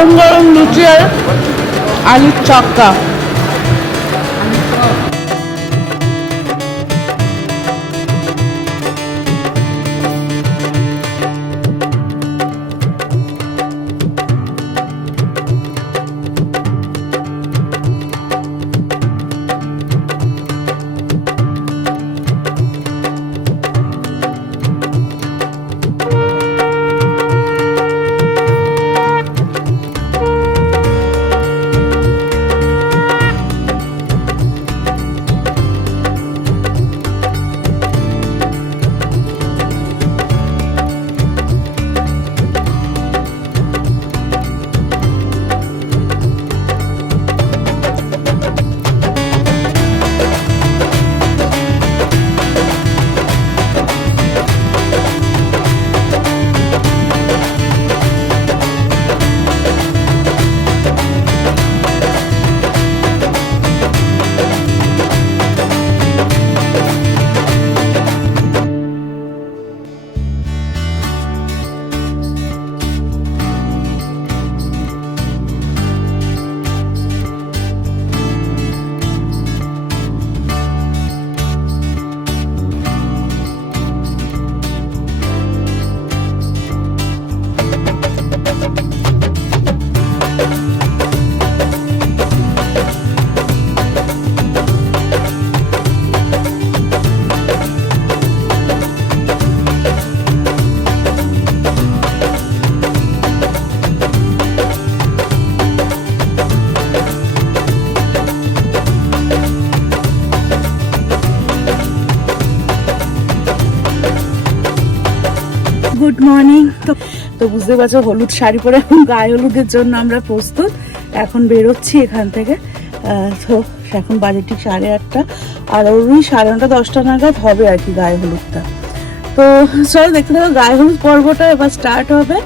গরম গরম লুচি আর মর্নিং তো তো বুঝতে পারছ, হলুদ শাড়ি পরে এখন গায়ে হলুদের জন্য আমরা প্রস্তুত। এখন বেরোচ্ছি এখান থেকে। তো এখন বাজে ঠিক সাড়ে আটটা। আর ওই সাড়ে নটা, দশটা নাগাদ হবে আর কি গায়ে হলুদটা। তো চলো দেখতে থাকো, গায়ে হলুদ পর্বটা এবার স্টার্ট হবে।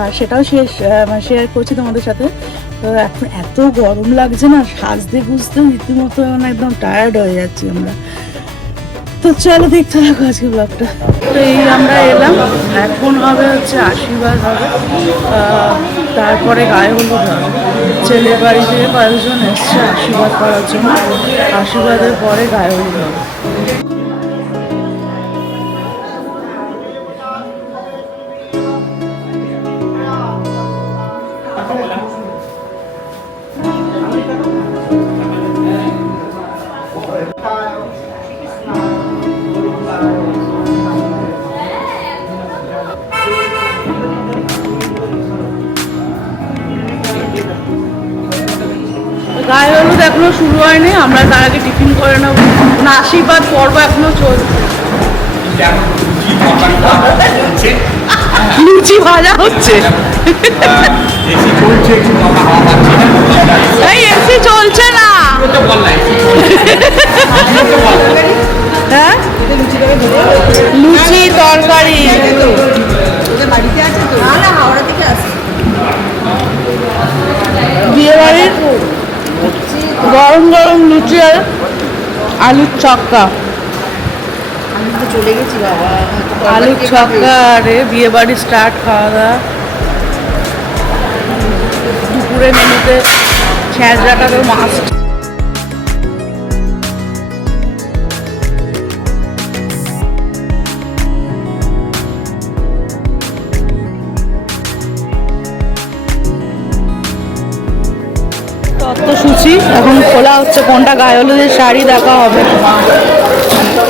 আর সেটাও শেষ শেয়ার করছি তোমাদের সাথে। তো এখন এত গরম লাগছে না সাজতে বুঝতে রীতিমতো মানে একদম টায়ার্ড হয়ে যাচ্ছি আমরা। তো চলো দেখতে থাকো আজকে ব্লগটা তো এই আমরা এলাম, এখন হবে হচ্ছে আশীর্বাদ হবে। তারপরে গায়ে হলুদ হবে। ছেলের বাড়ি থেকে কয়েকজন এসছে আশীর্বাদ করার জন্য। আশীর্বাদের পরে গায়ে হবে। এখনও শুরু হয়নি, আমরা তার আগে টিফিন করে নেব। না আশীর্বাদ পর্ব এখনও চলছে। লুচি ভাজা হচ্ছে। এসি চলছে না। হ্যাঁ? লুচি তরকারি। লুচি আলুর চক্কা চলে গেছি বাবা আলুর চক্কা আরে, বিয়ে বাড়ি স্টার্ট খাওয়া দাওয়া দুপুরে মেনুতে ছ্যাঁচড়াটা তো মাস্ট তত্ত্বসূচি এখন খোলা হচ্ছে কোনটা গায়ে শাড়ি দেখা হবে।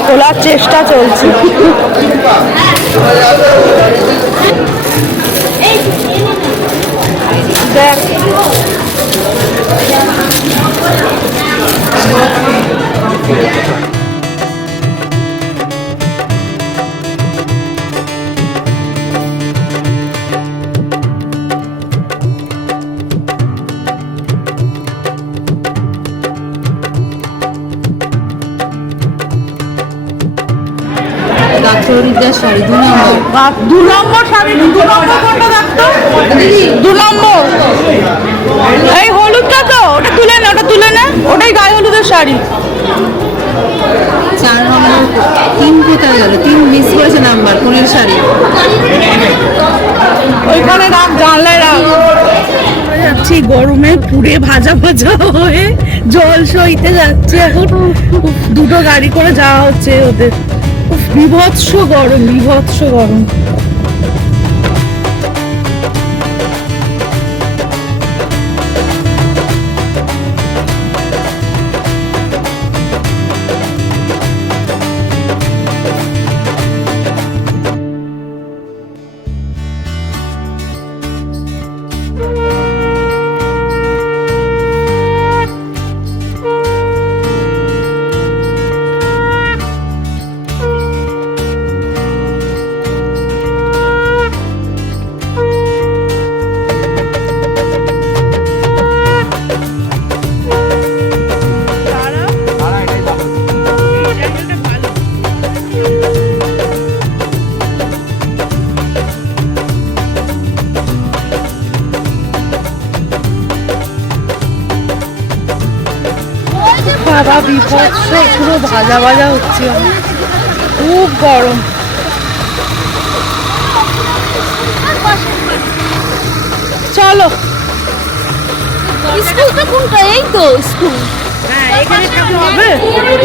খোলার চেষ্টা চলছে। দেখ। শাড়ি দু নম্বর। দু নম্বর শাড়ি দু নম্বর কোনটা দেখতো? দু নম্বর। এই হলুদটা তো ওটা তুলে নে ওটা তুলে নে ওটাই গায়ে হলুদের শাড়ি। চার নম্বর তিন কোথায় গেল? তিন মিস করেছে নাম্বার শাড়ি? ওইখানে রাখ জানলায় রাখ। যাচ্ছি গরমে পুড়ে ভাজা ভাজা হয়ে জল সইতে যাচ্ছে এখন। দুটো গাড়ি করে যাওয়া হচ্ছে ওদের। বিভৎস গরম বিভৎস গরম। বিভৎস পুরো ভাজা ভাজা হচ্ছে। খুব গরম। চলো। স্কুলটা কোনটা? এই তো স্কুল।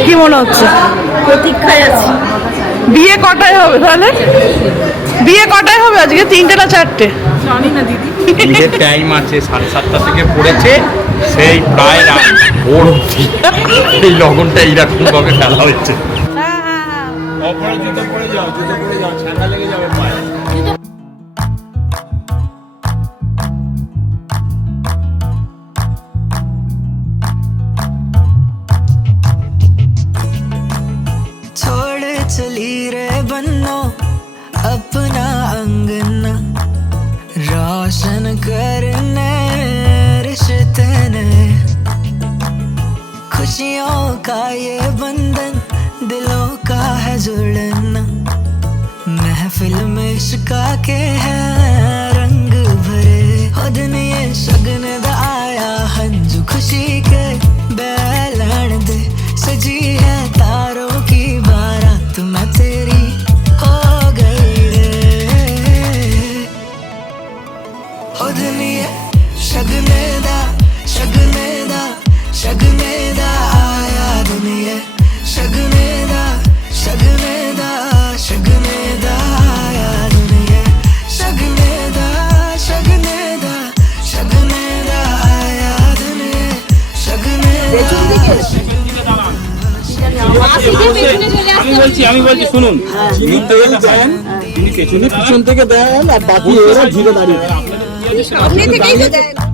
কি মনে হচ্ছে? প্রতীক্ষায় আছি। বিয়ে কটায় হবে তাহলে? বিয়ে কটায় হবে আজকে? তিনটে না চারটে? বিয়ের টাইম আছে সাড়ে সাতটা থেকে পড়েছে। সেই প্রায় রাত ভোর অবধি এই লগনটা এইরকম ভাবে ফেলা হচ্ছে অপরে জুতো পরে যাও জুতো পরে যাও ঠান্ডা লেগে যাবে পায়ে छोड़ चली रे बन्नो अपना अंगना रोशन करने खुशियों का ये बंधन दिलों का है जुड़ना। महफिल में इश्का के है रंग भरे। हो दिन ये शगन आया हंजू खुशी के বলছি আমি বলছি শুনুন। যিনি তেল দেন তিনি পেছনে পিছন থেকে দেন আর বাকি ওরা ঘিরে দাঁড়িয়ে छोड़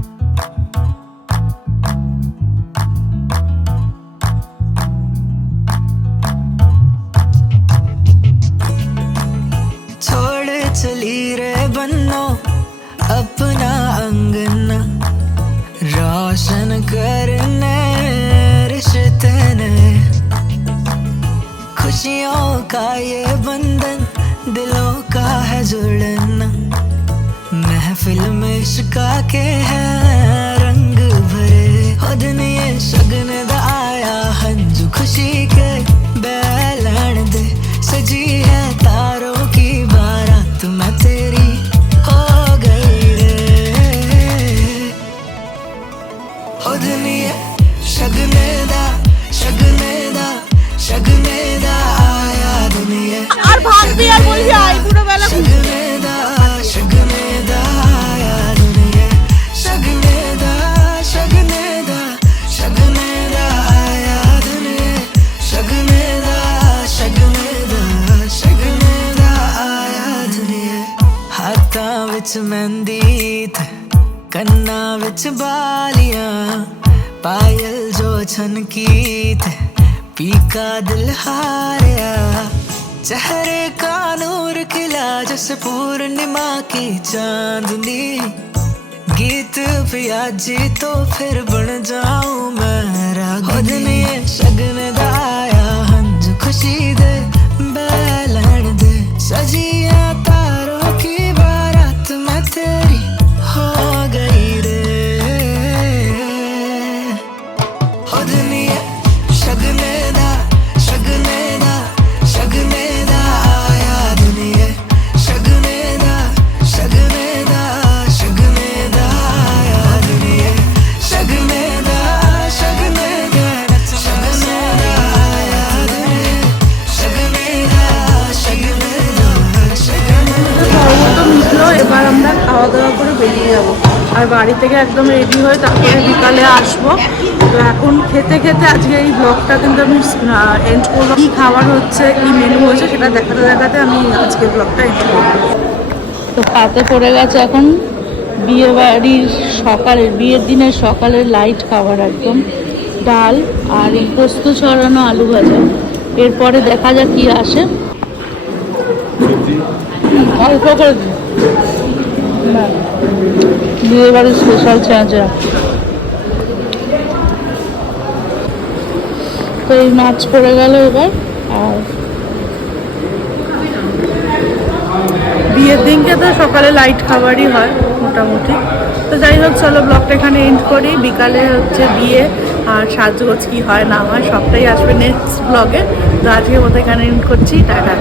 का ये बंधन दिलों का है जुड़ना। महफिल में इश्का के है रंग भरे। हो दिन ये शगन आया हंजू खुशी हाथां विच मेहंदी ते ਕੰਨਾਂ ਵਿੱਚ ਬਾਲੀਆਂ ਪਾਇਲ ਜੋ ਛਨਕੀ ਤੇ ਪੀਕਾ ਦਿਲ ਹਾਰਿਆ चेहरे का नूर खिला जैसे पूर्णिमा की चांदनी गीत पिया जी तो फिर बन जाऊं मैं रागिनी दिन ये शगन दाया हंज खुशी दे para mandar a otro por আর বাড়ি থেকে একদম রেডি হয়ে তারপরে বিকালে আসব। তো এখন খেতে খেতে আজকে এই ব্লগটা কিন্তু আমি এন্ড করব। কী খাবার হচ্ছে কী মেনু হয়েছে সেটা দেখাতে দেখাতে আমি আজকে ব্লগটা এন্ড করব। তো পাতে পড়ে গেছে এখন বিয়ে বাড়ির সকালের বিয়ের দিনের সকালের লাইট খাবার একদম। ডাল আর এই পোস্ত ছড়ানো আলু ভাজা। এরপরে দেখা যাক কি আসে। অল্প করে বিয়ে বাড়ির স্পেশাল চেঁচা তো এই মাছ পড়ে গেল এবার, আর বিয়ের দিনকে তো সকালে লাইট খাবারই হয় মোটামুটি। তো যাই হোক, চলো ব্লগটা এখানে এন্ড করি। বিকালে হচ্ছে বিয়ে, আর সাজগোজ কি হয় না হয় সবটাই আসবে নেক্সট ব্লগে তো আজকে মতো এখানে এন্ড করছি। টাটা।